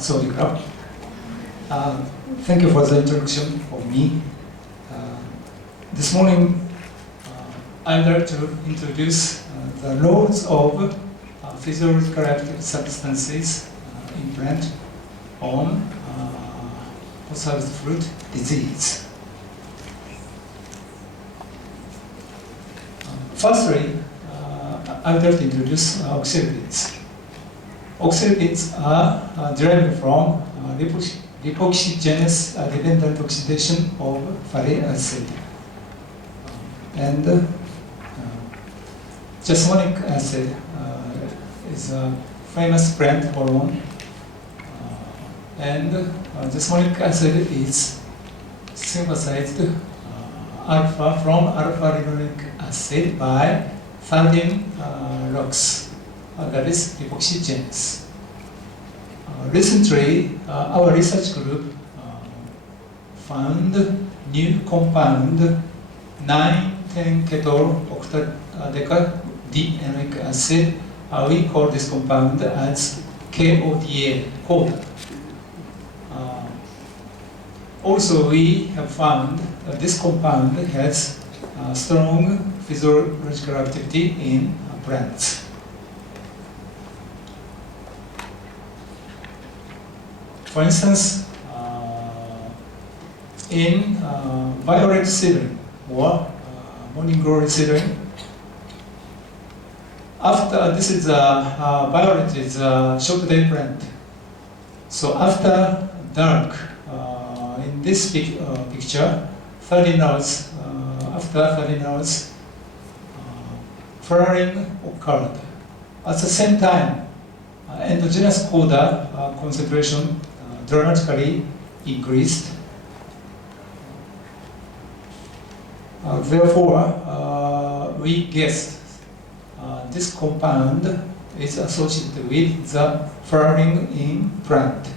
Sawdigraph. Thank you for the introduction of me. This morning, I'd like to introduce the roles of physiological active substances in plant on postharvest fruit disease. Firstly, I would like to introduce oxylipins. Oxylipins are derived from lipoxygenase dependent oxidation of fatty acid. And jasmonic acid is a famous plant hormone. And jasmonic acid is synthesized from alpha-linolenic acid by 13 LOX, that is lipoxygenase. Recently, our research group found new compound 9,10-ketal-octadecadenoic acid. We call this compound as KODA, CODA. Also, we have found that this compound has strong physiological activity in plants. For instance, in violet seedling or morning glory seedling, after this is violet is a short day plant. So after dark, in this picture, 13 hours, after 13 hours, flowering occurred. At the same time, endogenous CODA concentration dramatically increased. Therefore, we guessed this compound is associated with the flowering in plant.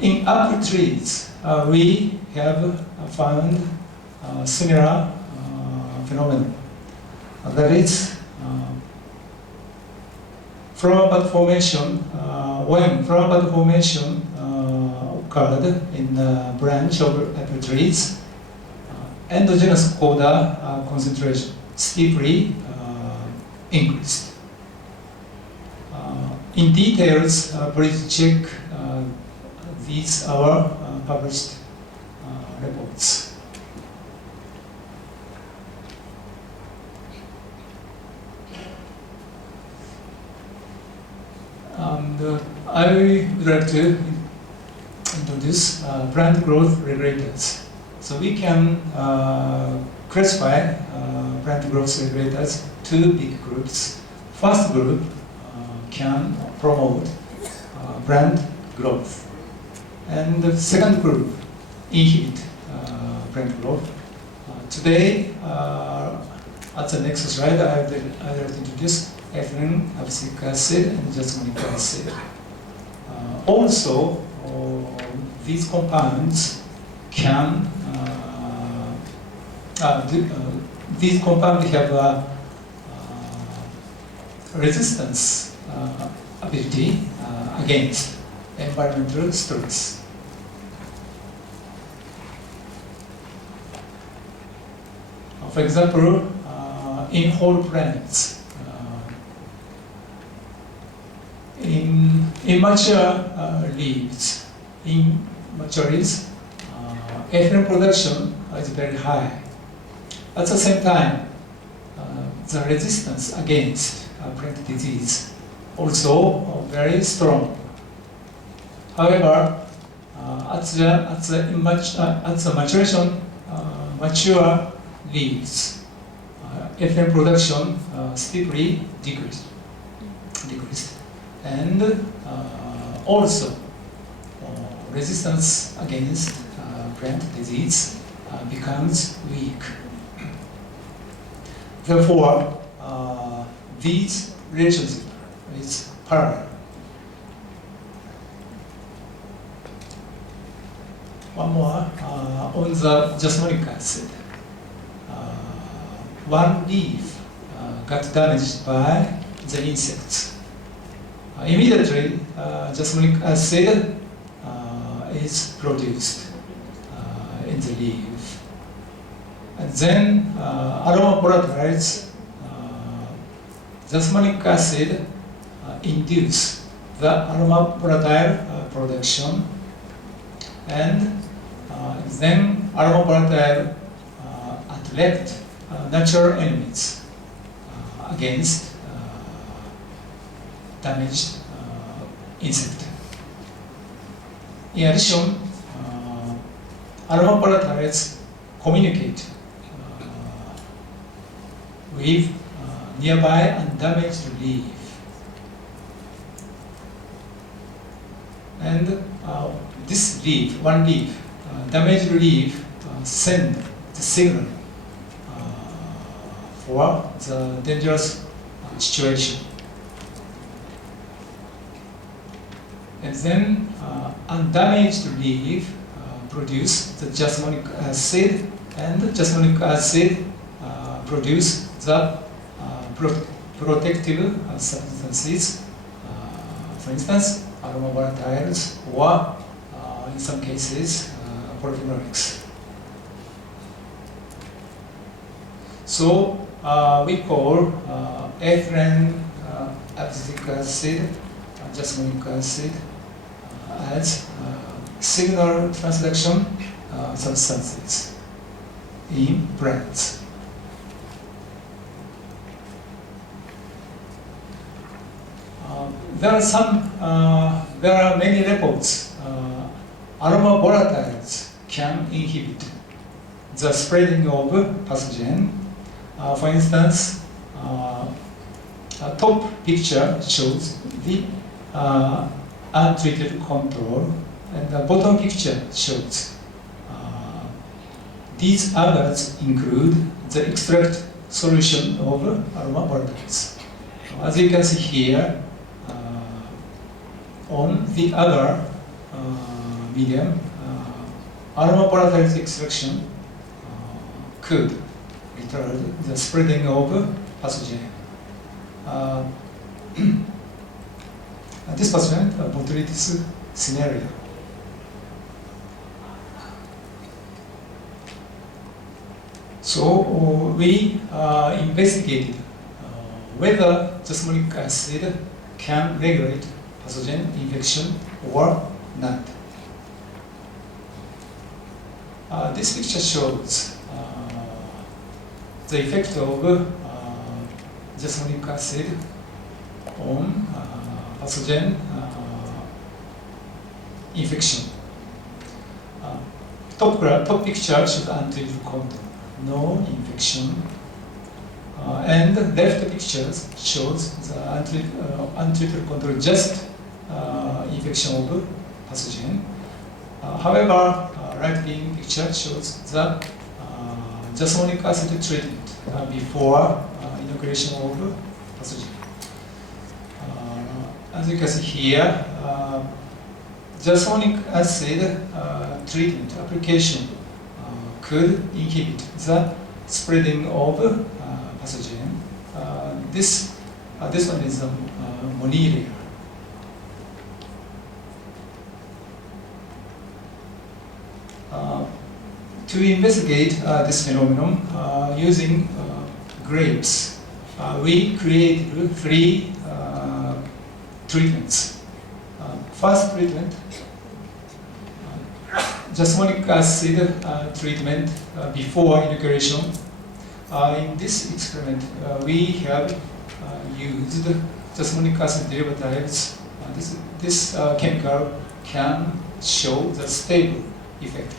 In apple trees, we have found similar phenomenon. That is, flower bud formation, when flower bud formation occurred in the branch of apple trees, endogenous CODA concentration steeply increased. In details, please check these are published reports. And I would like to introduce plant growth regulators. So we can classify plant growth regulators two big groups. First group can promote plant growth. And the second group inhibit plant growth. Today, at the next slide, I will introduce ethylene, abscisic acid, and jasmonic acid. Also, these compounds can these compounds have a resistance ability against environmental stress. For example, in whole plants, in mature leaves, ethylene production is very high. At the same time, the resistance against plant disease also very strong. However, at the maturation, mature leaves, ethylene production steeply decreased. And also, resistance against plant disease becomes weak. Therefore, these relationship is parallel. One more on the jasmonic acid. One leaf got damaged by the insects. immediately jasminic acid is produced in the leaf. And then aroma volatiles, jasminic acid induce the aroma volatile production, and then aroma volatile attract natural enemies against damaged insect. In addition, aroma volatiles communicate with nearby undamaged leaf, and this leaf, one leaf, damaged leaf, send the signal for the dangerous situation. And then undamaged leaf produce the jasminic acid, and jasminic acid produce the protective substances, for instance, aroma volatiles, or in some cases, polyphenolics. So we call ethylene, abscisic acid, jasminic acid as signal transduction substances in plants. There are many reports. Aroma volatiles can inhibit the spreading of pathogen. For instance, a top picture shows the untreated control, and the bottom picture shows these agents include the extract solution of aroma volatiles. As you can see here, on the other medium, aroma volatiles extraction could retard the spreading of pathogen. This pathogen, botrytis cinerea. So we investigated whether jasminic acid can regulate pathogen infection or not. This picture shows the effect of jasminic acid on pathogen infection. Top picture shows untreated condom, no infection. And the left picture shows the untreated control, just infection of pathogen. However, right-wing picture shows the jasminic acid treatment before inoculation of pathogen. As you can see here, jasminic acid treatment application could inhibit the spreading of pathogen. This one is Monilia. To investigate this phenomenon using grapes, we created 3 treatments. First treatment, jasminic acid treatment before inoculation. In this experiment, we have used jasminic acid derivatives. This chemical can show the stable effect.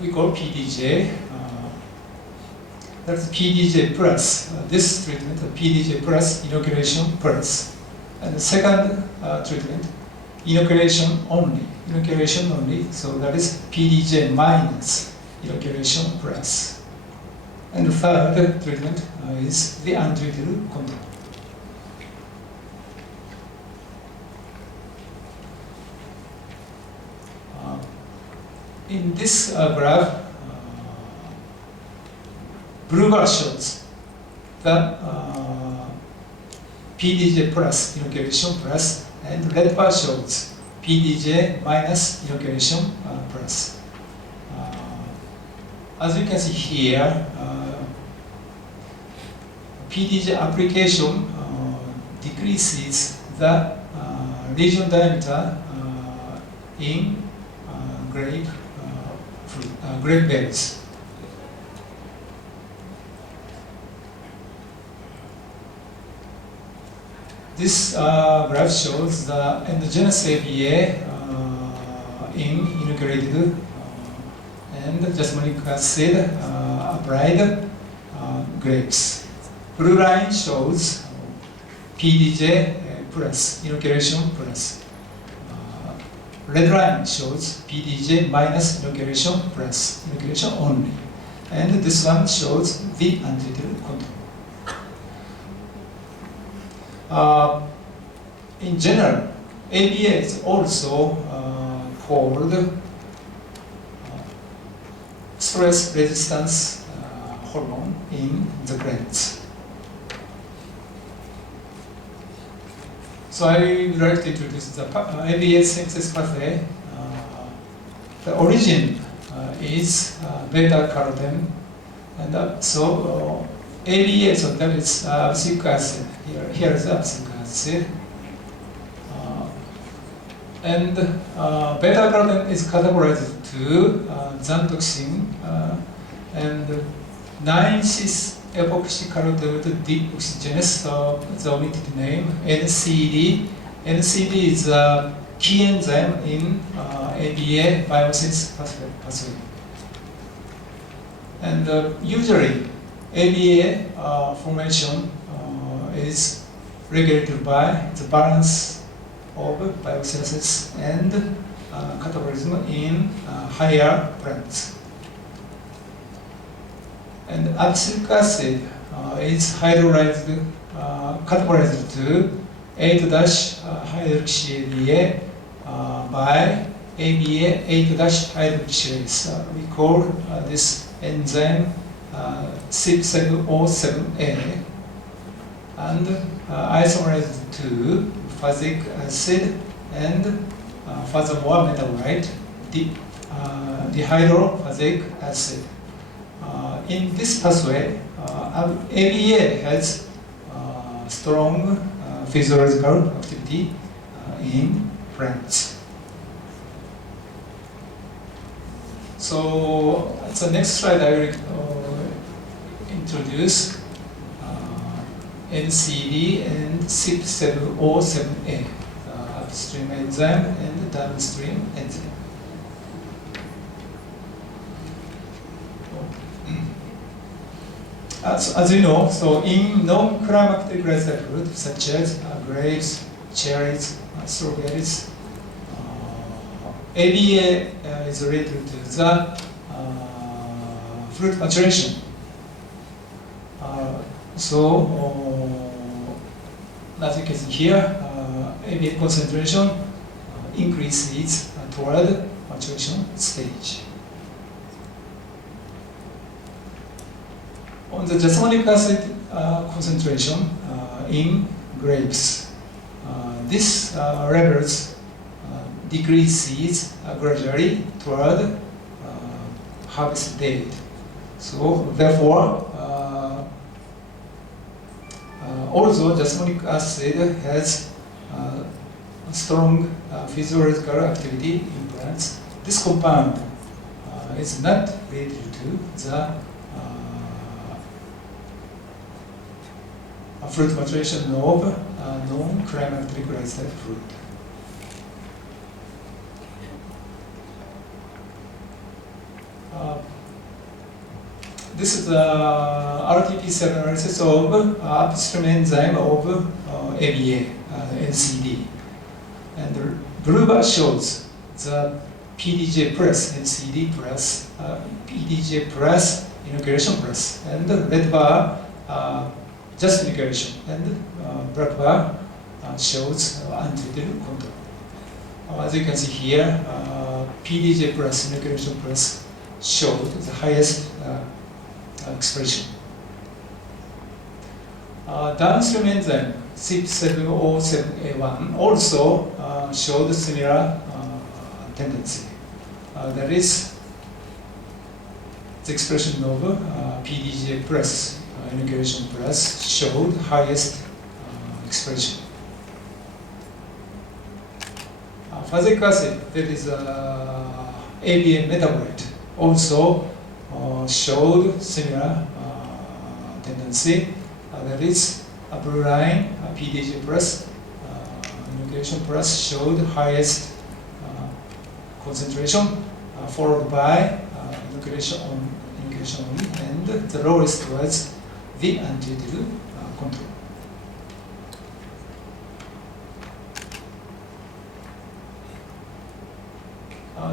We call PDJ. That's PDJ plus. This treatment, PDJ plus inoculation plus. And the second treatment, inoculation only. Inoculation only. So that is PDJ minus inoculation plus. And the third treatment is the untreated control. In this graph, blue bar shows the PDJ plus inoculation plus, and red bar shows PDJ minus inoculation plus. As you can see here, PDJ application decreases the lesion diameter in grape berries. This graph shows the endogenous ABA in inoculated and jasmonic acid applied grapes. Blue line shows PDJ plus inoculation plus. Red line shows PDJ minus inoculation plus inoculation only. And this one shows the untreated control. In general, ABA is also called stress resistance hormone in the plants. So I would like to introduce the ABA synthesis pathway. The origin is beta carotene, and so ABA, so that is abscisic acid. Here is abscisic acid. And beta carotene is categorized to xanthoxin and 9-cis-epoxycarotene deoxygenase, the omitted name, NCD. NCD is a key enzyme in ABA biosynthesis pathway. And usually, ABA formation is regulated by the balance of biosynthesis and catabolism in higher plants. And abscisic acid is hydrolyzed, categorized to 8-hydroxy-ABA by ABA 8-hydroxylase. We call this enzyme CYP707A, and isomerized to phasic acid and furthermore metabolite, dihydrophasic acid. In this pathway, ABA has strong physiological activity in plants. So, the next slide I will introduce NCD and CYP707A, the upstream enzyme and the downstream enzyme. As you know, so in non-climactic rice-type fruit such as grapes, cherries, strawberries, ABA is related to the fruit maturation. As you can see here, ABA concentration increases toward maturation stage. On the jasmonic acid concentration in grapes, this levels decreases gradually toward harvest date. So therefore, although jasmonic acid has strong physiological activity in plants, this compound is not related to the fruit maturation of non-climactic rice-type fruit. This is the RT-PCR analysis of upstream enzyme of ABA, NCD. And the blue bar shows the PDJ plus NCD plus PDJ plus inoculation plus, and the red bar just inoculation, and black bar shows untreated control. As you can see here, PDJ plus inoculation plus showed the highest expression. Downstream enzyme CYP707A1 also showed similar tendency. That is, the expression of PDGA plus integration plus showed highest expression. Phasic acid, that is ABA metabolite, also showed similar tendency. That is, a blue line, PDGA plus integration plus showed highest concentration, followed by integration only, and the lowest was the antidote control.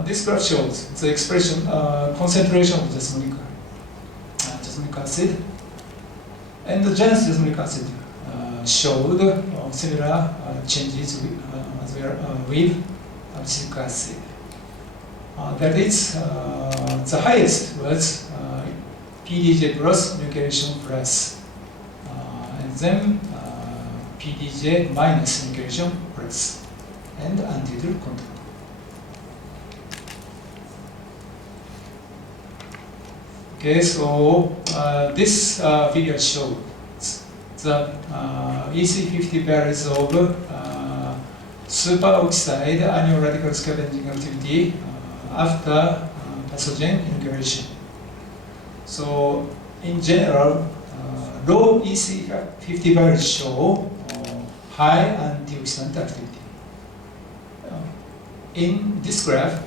This graph shows the expression concentration of jasmonic acid, and the genus jasmonic acid showed similar changes with abscisic acid. That is, the highest was PDJ plus nucleation plus, and then PDJ minus nucleation plus, and antidote control. Okay, so this figure shows the EC50 values of superoxide annual radical scavenging activity after pathogen integration. So, in general, low EC50 values show high antioxidant activity. In this graph,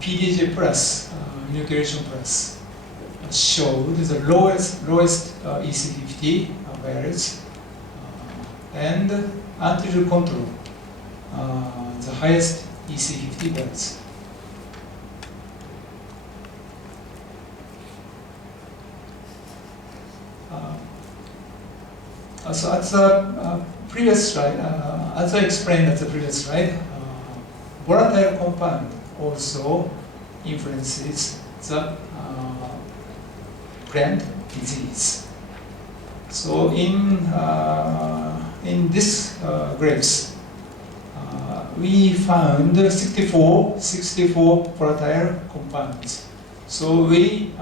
PDJ plus nucleation plus showed the lowest EC50 values, and antidote control the highest EC50 values. So at the previous slide, as I explained at the previous slide, volatile compound also influences the plant disease. So in this graphs, we found 64 volatile compounds. So we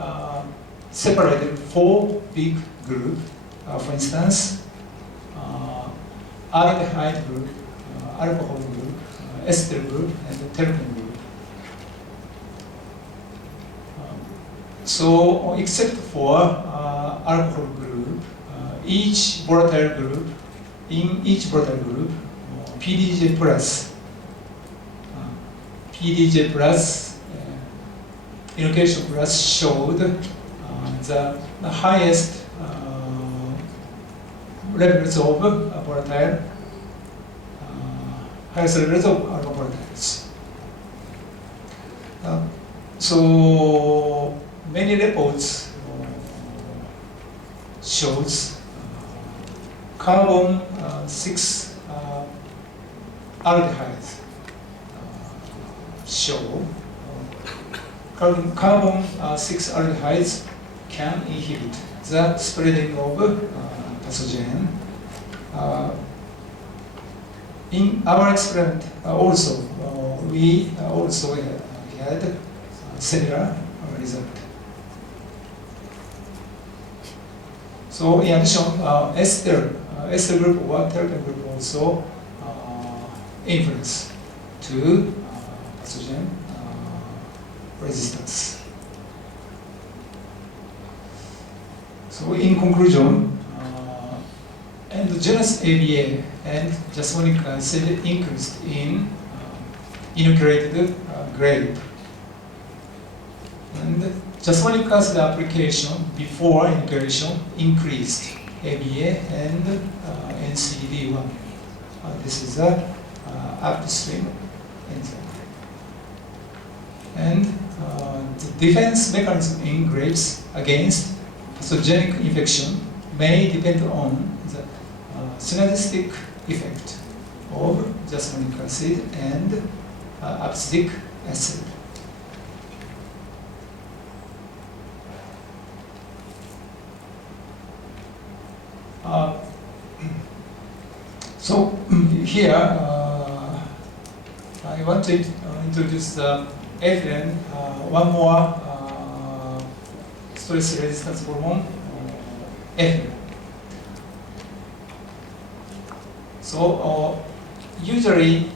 separated 4 big groups. For instance, aldehyde group, alcohol group, ester group, and the terpene group. So, except for alcohol group, each volatile group, PDJ plus integration plus showed the highest levels of volatile, highest levels of volatiles. So many reports shows carbon 6 aldehydes show carbon 6 aldehydes can inhibit the spreading of pathogen. In our experiment, we also had similar result. So in addition, ester group or terpene group also influence to pathogen resistance. So in conclusion, and the genus ABA and jasmonic acid increased in inoculated grape. And jasmonic acid application before inoculation increased ABA and NCD1. This is a upstream enzyme. And the defense mechanism in grapes against pathogenic infection may depend on the synergistic effect of jasmonic acid and abscisic acid. So here I want to introduce the ethylene, one more stress resistance hormone, ethylene. So usually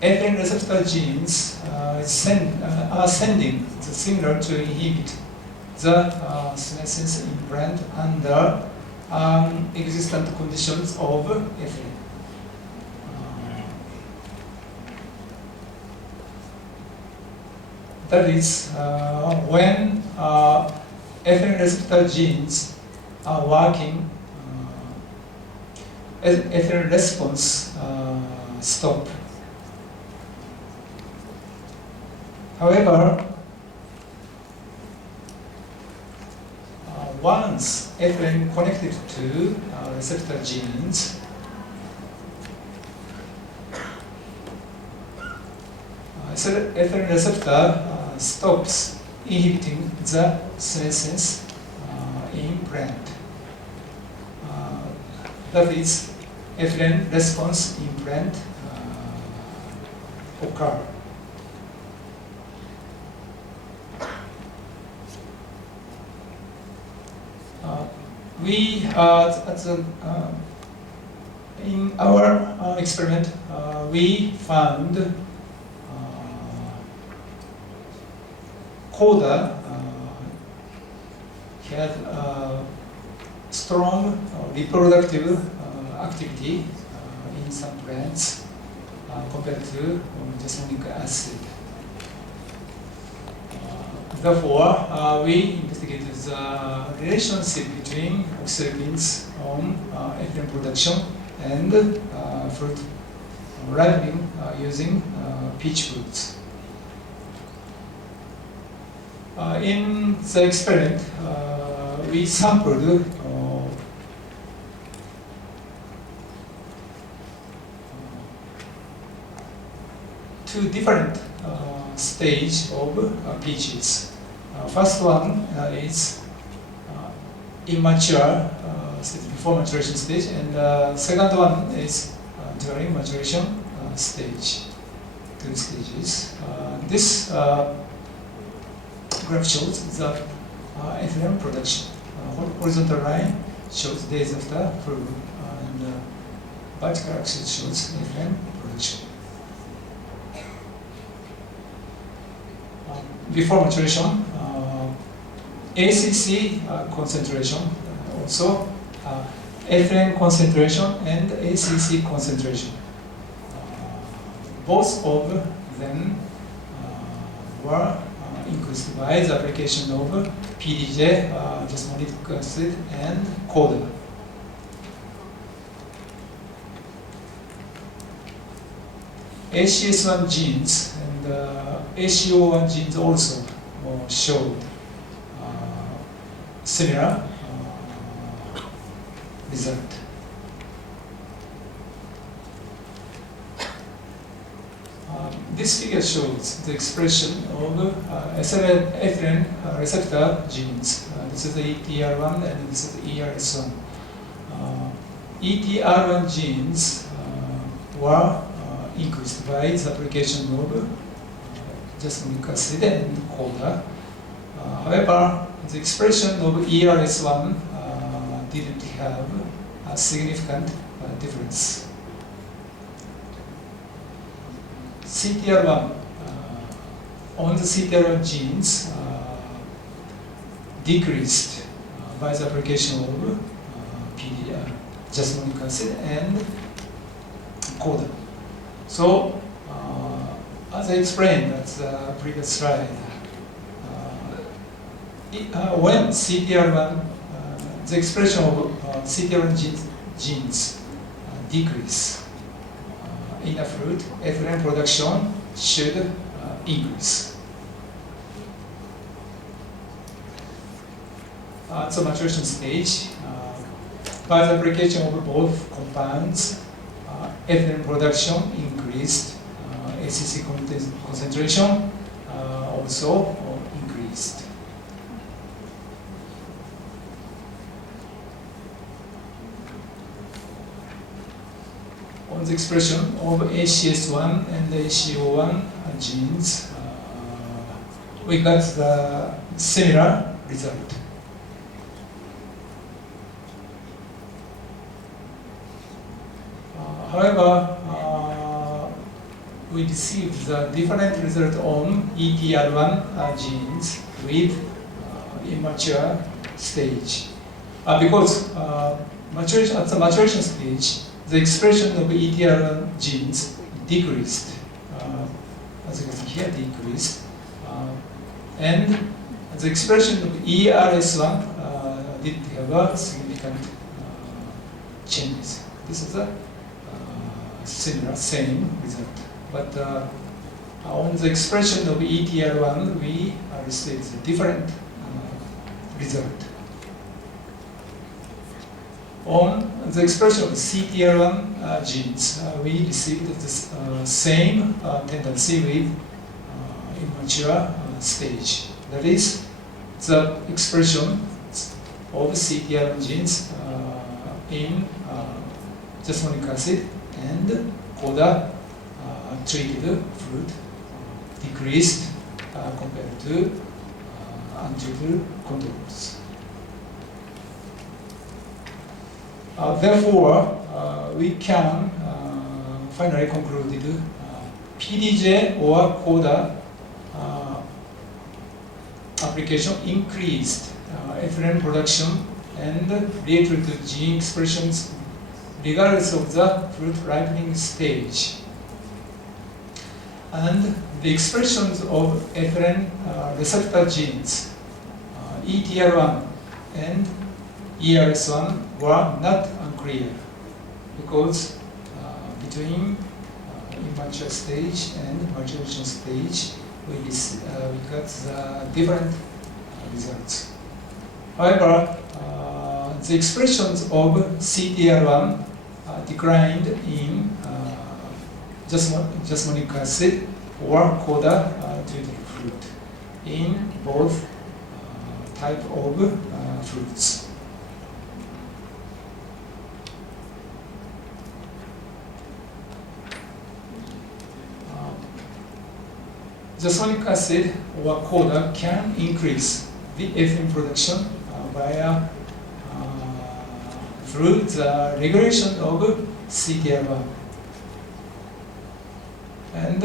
ethylene receptor genes are sending the signal to inhibit the senescence imprint under existent conditions of ethylene. That is, when ethylene receptor genes are working, ethylene response stop. However, once ethylene connected to receptor genes, ethylene receptor stops inhibiting the senescence imprint. That is, ethylene response imprint occur. We in our experiment we found CODA had strong reproductive activity in some plants compared to jasminic acid. Therefore, we investigated the relationship between oxylipins on ethylene production and fruit ripening using peach fruits. In the experiment, we sampled two different stages of peaches. First one is immature, before maturation stage, and second one is during maturation stage, 2 stages. This graph shows the ethylene production. Horizontal line shows days after fruit, and vertical axis shows ethylene production. Before maturation, ACC concentration, also ethylene concentration and ACC concentration. Both of them were increased by the application of PDJ, jasmonic acid, and CODA. ACS1 genes and ACO1 genes also showed similar result. This figure shows the expression of ethylene receptor genes. This is the ETR1 and this is the ERS1. ETR1 genes were increased by the application of jasminic acid and CODA. However, the expression of ERS1 didn't have a significant difference. CTR1, on the CTR1 genes decreased by the application of jasminic acid and CODA. So, as I explained at the previous slide, when CTR1, the expression of CTR1 genes decrease in a fruit, ethylene production should increase. At the maturation stage, by the application of both compounds, ethylene production increased, ACC concentration also increased. on the expression of ACS1 and ACO1 genes, we got the similar result. However, we received the different result on ETR1 genes with immature stage. Because at the maturation stage, the expression of ETR1 genes decreased. As you can see here, decreased. And the expression of ERS1 did have a significant changes. This is a similar, same result. But on the expression of ETR1, we received a different result. On the expression of CTR1 genes, we received the same tendency with immature stage. That is, the expression of CTR1 genes in jasmonic acid and CODA treated fruit decreased compared to untreated controls. Therefore, we can finally conclude PDJ or CODA application increased ethylene production and related to gene expressions regardless of the fruit ripening stage. And the expressions of ethylene receptor genes, ETR1 and ERS1 were not unclear because between immature stage and maturation stage, we got the different results. However, the expressions of CTR1 declined in jasmonic acid or CODA treated fruit in both type of fruits. Jasmonic acid or CODA can increase the ethylene production via through the regulation of CTR1. And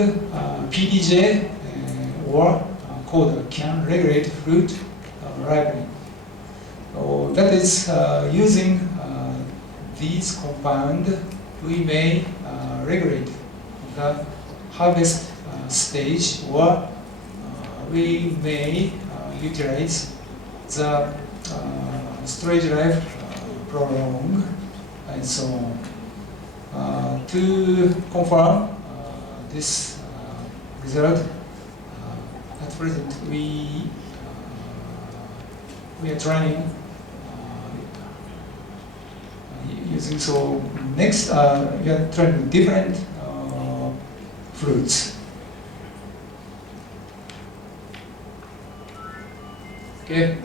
PDJ or CODA can regulate fruit ripening. So that is, using these compounds, we may regulate the harvest stage, or we may utilize the storage life prolong and so on. To confirm this result, at present we are trying using, so next we are trying different fruits. Okay.